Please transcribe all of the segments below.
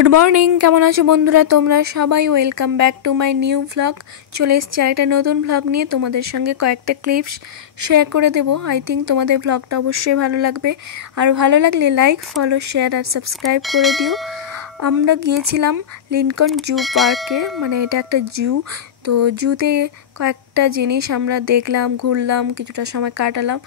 Good morning, কেমন আছো বন্ধুরা তোমরা সবাই? Welcome back to my new vlog. চলে এসেছি একটা নতুন ভ্লগ নিয়ে, তোমাদের সঙ্গে কয়েকটা ক্লিপস শেয়ার করে দেবো। আই থিঙ্ক তোমাদের ভ্লগটা অবশ্যই ভালো লাগবে, আর ভালো লাগলে লাইক, ফলো, শেয়ার আর সাবস্ক্রাইব করে দিও। আমরা গিয়েছিলাম লিনকন জু পার্কে, মানে এটা একটা জু। তো জুতে কয়েকটা জিনিস আমরা দেখলাম, ঘুরলাম, কিছুটা সময় কাটালাম।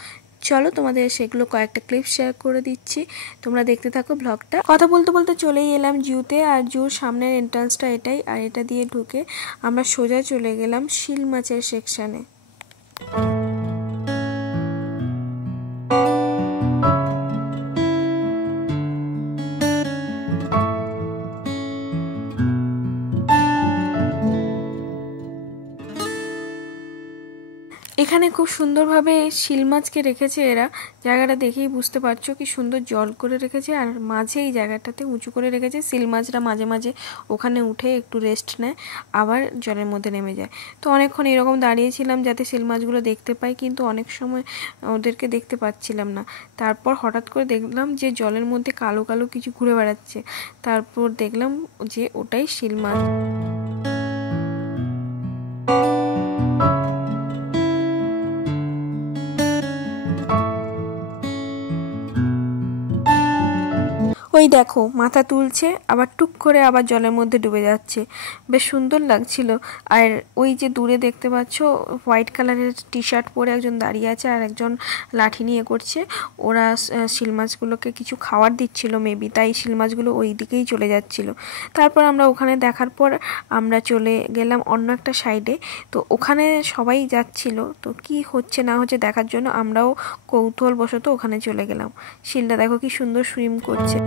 চলো তোমাদের সেগুলো কয়েকটা ক্লিপ শেয়ার করে দিচ্ছি, তোমরা দেখতে থাকো ব্লগটা। কথা বলতে বলতে চলেই এলাম জুতে, আর জুর সামনের এন্ট্রান্সটা এটাই, আর এটা দিয়ে ঢুকে আমরা সোজা চলে গেলাম শিল মাছের সেকশানে। এখানে খুব সুন্দরভাবে শিল মাছকে রেখেছে এরা, জায়গাটা দেখেই বুঝতে পারছো কি সুন্দর জল করে রেখেছে, আর মাঝে এই জায়গাটাতে উঁচু করে রেখেছে। শিল মাছরা মাঝে মাঝে ওখানে উঠে একটু রেস্ট নেয়, আবার জলের মধ্যে নেমে যায়। তো অনেকক্ষণ এরকম দাঁড়িয়েছিলাম যাতে শিল মাছগুলো দেখতে পাই, কিন্তু অনেক সময় ওদেরকে দেখতে পাচ্ছিলাম না। তারপর হঠাৎ করে দেখলাম যে জলের মধ্যে কালো কালো কিছু ঘুরে বেড়াচ্ছে, তারপর দেখলাম যে ওটাই শিল মাছ। ওই দেখো মাথা তুলছে, আবার টুক করে আবার জলের মধ্যে ডুবে যাচ্ছে, বেশ সুন্দর লাগছিল। আর ওই যে দূরে দেখতে পাচ্ছ হোয়াইট কালারের টি শার্ট পরে একজন দাঁড়িয়ে আছে, আর একজন লাঠি নিয়ে করছে। ওরা শিল মাছগুলোকে কিছু খাবার দিচ্ছিল মেবি, তাই শিল মাছগুলো ওই দিকেই চলে যাচ্ছিল। তারপর আমরা ওখানে দেখার পর আমরা চলে গেলাম অন্য একটা সাইডে। তো ওখানে সবাই যাচ্ছিল, তো কি হচ্ছে না হচ্ছে দেখার জন্য আমরাও কৌতূহলবশত ওখানে চলে গেলাম। শিলটা দেখো কি সুন্দর সুইম করছে।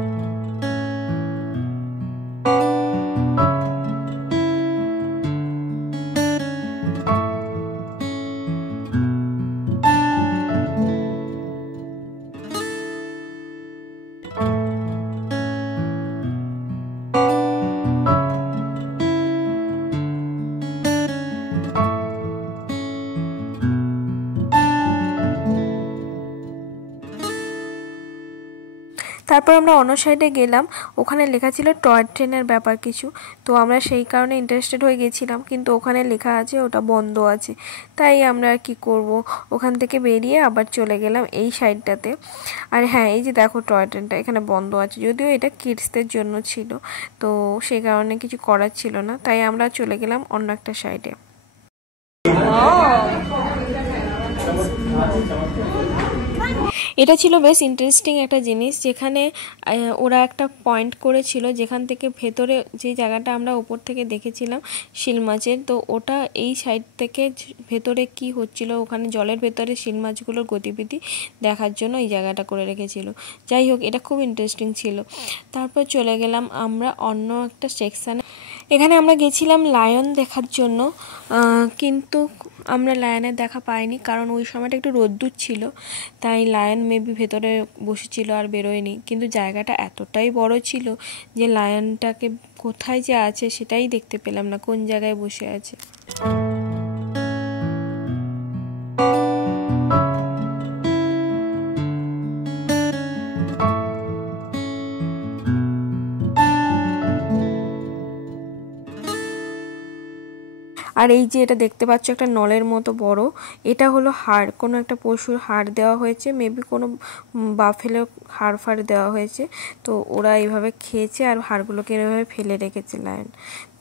তারপর আমরা অন্য সাইডে গেলাম, ওখানে লেখা ছিল টয় ট্রেনের ব্যাপার কিছু। তো আমরা সেই কারণে ইন্টারেস্টেড হয়ে গেছিলাম, কিন্তু ওখানে লেখা আছে ওটা বন্ধ আছে। তাই আমরা আর কি করব, ওখান থেকে বেরিয়ে আবার চলে গেলাম এই সাইডটাতে। আর হ্যাঁ, এই যে দেখো টয় ট্রেনটা এখানে বন্ধ আছে, যদিও এটা কিডসদের জন্য ছিল, তো সেই কারণে কিছু করার ছিল না, তাই আমরা চলে গেলাম অন্য একটা সাইডে। এটা ছিল বেশ ইন্টারেস্টিং একটা জিনিস, যেখানে ওরা একটা পয়েন্ট করেছিল যেখান থেকে ভেতরে যে জায়গাটা আমরা উপর থেকে দেখেছিলাম শিল মাছের, তো ওটা এই সাইড থেকে ভেতরে কি হচ্ছিল, ওখানে জলের ভেতরে শিল মাছগুলোর গতিবিধি দেখার জন্য এই জায়গাটা করে রেখেছিল। যাই হোক, এটা খুব ইন্টারেস্টিং ছিল। তারপর চলে গেলাম আমরা অন্য একটা সেকশানে। এখানে আমরা গেছিলাম লায়ন দেখার জন্য, কিন্তু আমরা লায়নের দেখা পাইনি, কারণ ওই সময়টা একটু রোদ্দুর ছিল, তাই লায়ন মেবি ভেতরে বসেছিল আর বেরোয়নি। কিন্তু জায়গাটা এতটাই বড় ছিল যে লায়নটাকে কোথায় যে আছে সেটাই দেখতে পেলাম না, কোন জায়গায় বসে আছে। আর এই যে এটা দেখতে পাচ্ছ একটা নলের মতো বড়, এটা হলো হাড়, কোনো একটা পশুর হাড় দেওয়া হয়েছে, মেবি কোনো বাফেলো হাড় ফাড় দেওয়া হয়েছে। তো ওরা এইভাবে খেয়েছে আর হাড়গুলোকে এভাবে ফেলে রেখেছে লায়ন।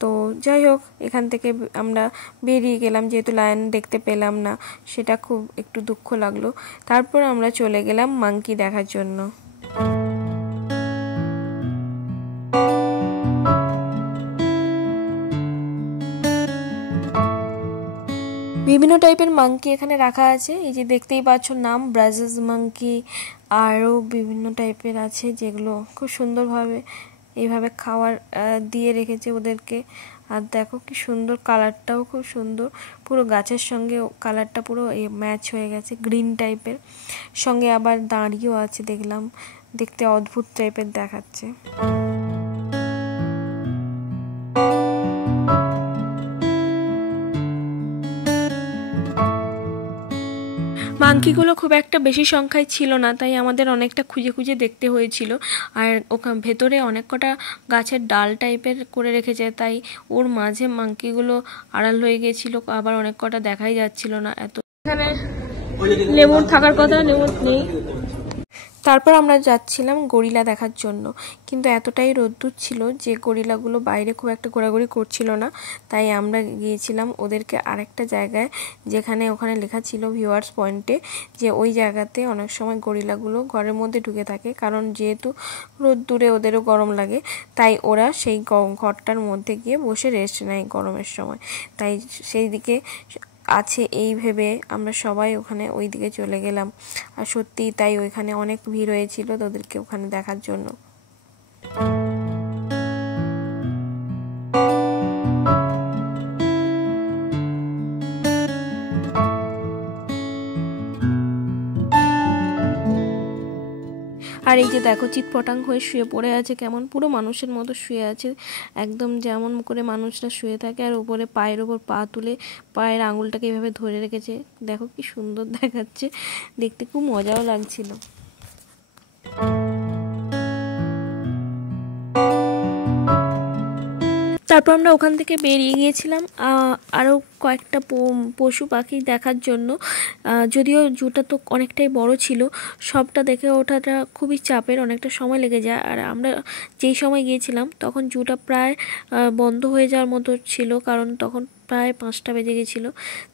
তো যাই হোক, এখান থেকে আমরা বেরিয়ে গেলাম, যেহেতু লায়ন দেখতে পেলাম না, সেটা খুব একটু দুঃখ লাগলো। তারপর আমরা চলে গেলাম মাঙ্কি দেখার জন্য। বিভিন্ন টাইপের মাঙ্কি এখানে রাখা আছে, এই যে দেখতেই পাচ্ছ নাম ব্রাজিল মাঙ্কি, আরও বিভিন্ন টাইপের আছে যেগুলো খুব সুন্দরভাবে এইভাবে খাবার দিয়ে রেখেছে ওদেরকে। আর দেখো কি সুন্দর, কালারটাও খুব সুন্দর, পুরো গাছের সঙ্গে কালারটা পুরো ম্যাচ হয়ে গেছে, গ্রিন টাইপের সঙ্গে আবার দাঁড়িয়েও আছে, দেখলাম দেখতে অদ্ভুত টাইপের দেখাচ্ছে। মাংকিগুলো খুব একটা বেশি সংখ্যায় ছিল না, তাই আমাদের অনেকটা খুঁজে খুঁজে দেখতে হয়েছিল। আর ওখানে ভেতরে অনেক কটা গাছের ডাল টাইপের করে রেখেছে, তাই ওর মাঝে মাংকিগুলো আড়াল হয়ে গিয়েছিল, আবার অনেক কটা দেখাই যাচ্ছিল না। এত এখানে লেমুর থাকার কথা, লেমুর নেই। তারপর আমরা যাচ্ছিলাম গরিলা দেখার জন্য, কিন্তু এতটাই রোদ্দুর ছিল যে গরিলাগুলো বাইরে খুব একটা ঘোরাঘুরি করছিল না, তাই আমরা গিয়েছিলাম ওদেরকে আরেকটা জায়গায়, যেখানে ওখানে লেখা ছিল ভিউয়ার্স পয়েন্টে, যে ওই জায়গাতে অনেক সময় গরিলাগুলো ঘরের মধ্যে ঢুকে থাকে, কারণ যেহেতু রোদ্দুরে ওদেরও গরম লাগে, তাই ওরা সেই ঘরটার মধ্যে গিয়ে বসে রেস্ট নেয় গরমের সময়। তাই সেই দিকে আছে এই ভেবে আমরা সবাই ওখানে ওই দিকে চলে গেলাম। আর সত্যিই তাই, ওইখানে অনেক ভিড় হয়েছিল ওদেরকে ওখানে দেখার জন্য। আর এই যে দেখো চিৎপটাং হয়ে শুয়ে পড়ে আছে, কেমন পুরো মানুষের মতো শুয়ে আছে, একদম যেমন করে মানুষরা শুয়ে থাকে। আর উপরে পায়ের ওপর পা তুলে পায়ের আঙুলটাকে এভাবে ধরে রেখেছে, দেখো কি সুন্দর দেখাচ্ছে, দেখতে খুব মজাও লাগছিল। তারপর আমরা ওখান থেকে বেরিয়ে গিয়েছিলাম আরও কয়েকটা পশু পাখি দেখার জন্য। যদিও জুটা তো অনেকটাই বড় ছিল, সবটা দেখে ওঠাটা খুবই চাপের, অনেকটা সময় লেগে যায়। আর আমরা যেই সময় গিয়েছিলাম তখন জুটা প্রায় বন্ধ হয়ে যাওয়ার মতো ছিল, কারণ তখন প্রায় 5টা বেজে গেছিলো।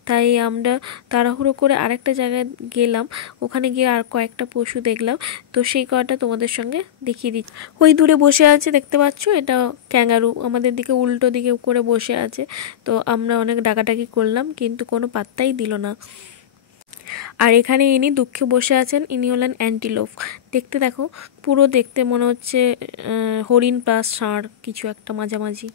তাই আমরা তাড়াহুড়ো করে আরেকটা জায়গায় গেলাম, ওখানে গিয়ে আর কয়েকটা পশু দেখলাম। তো সেই কয়টা তোমাদের সঙ্গে দেখিয়ে দিচ্ছি। ওই দূরে বসে আছে দেখতে পাচ্ছ, এটা ক্যাঙ্গারু, আমাদের দিকে উল্টো দিকে করে বসে আছে। তো আমরা অনেক ডাকাডাকি করলাম, কিন্তু কোনো পাত্তাই দিল না। আর এখানে ইনি দুঃখে বসে আছেন, ইনি হলেন অ্যান্টিলোপ। দেখতে দেখো, পুরো দেখতে মনে হচ্ছে হরিণ প্লাস ষাঁড় কিছু একটা মাঝামাঝি।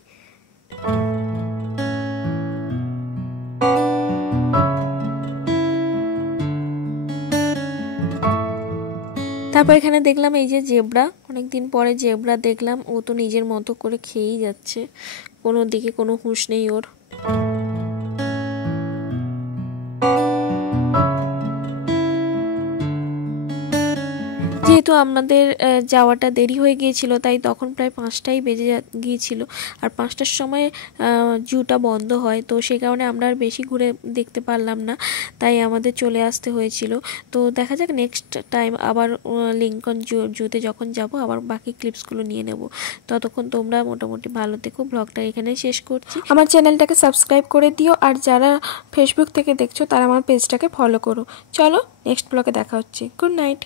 তারপর এখানে দেখলাম এই যে জেব্রা, অনেকদিন পরে জেব্রা দেখলাম। ও তো নিজের মতো করে খেয়েই যাচ্ছে, কোনো দিকে কোনো হুঁশ নেই ওর। যেহেতু আমাদের যাওয়াটা দেরি হয়ে গিয়েছিল, তাই তখন প্রায় 5টাই বেজে গিয়েছিল। আর 5টার সময় জুটা বন্ধ হয়, তো সেই কারণে আমরা আর বেশি ঘুরে দেখতে পারলাম না, তাই আমাদের চলে আসতে হয়েছিল। তো দেখা যাক নেক্সট টাইম আবার লিঙ্কন জুতে যখন যাব আবার বাকি ক্লিপসগুলো নিয়ে নেব। ততক্ষণ তোমরা মোটামুটি ভালো থেকো, ব্লগটা এখানে শেষ করছি। আমার চ্যানেলটাকে সাবস্ক্রাইব করে দিও, আর যারা ফেসবুক থেকে দেখছো তারা আমার পেজটাকে ফলো করো। চলো নেক্সট ব্লগে দেখা হচ্ছে। Good night.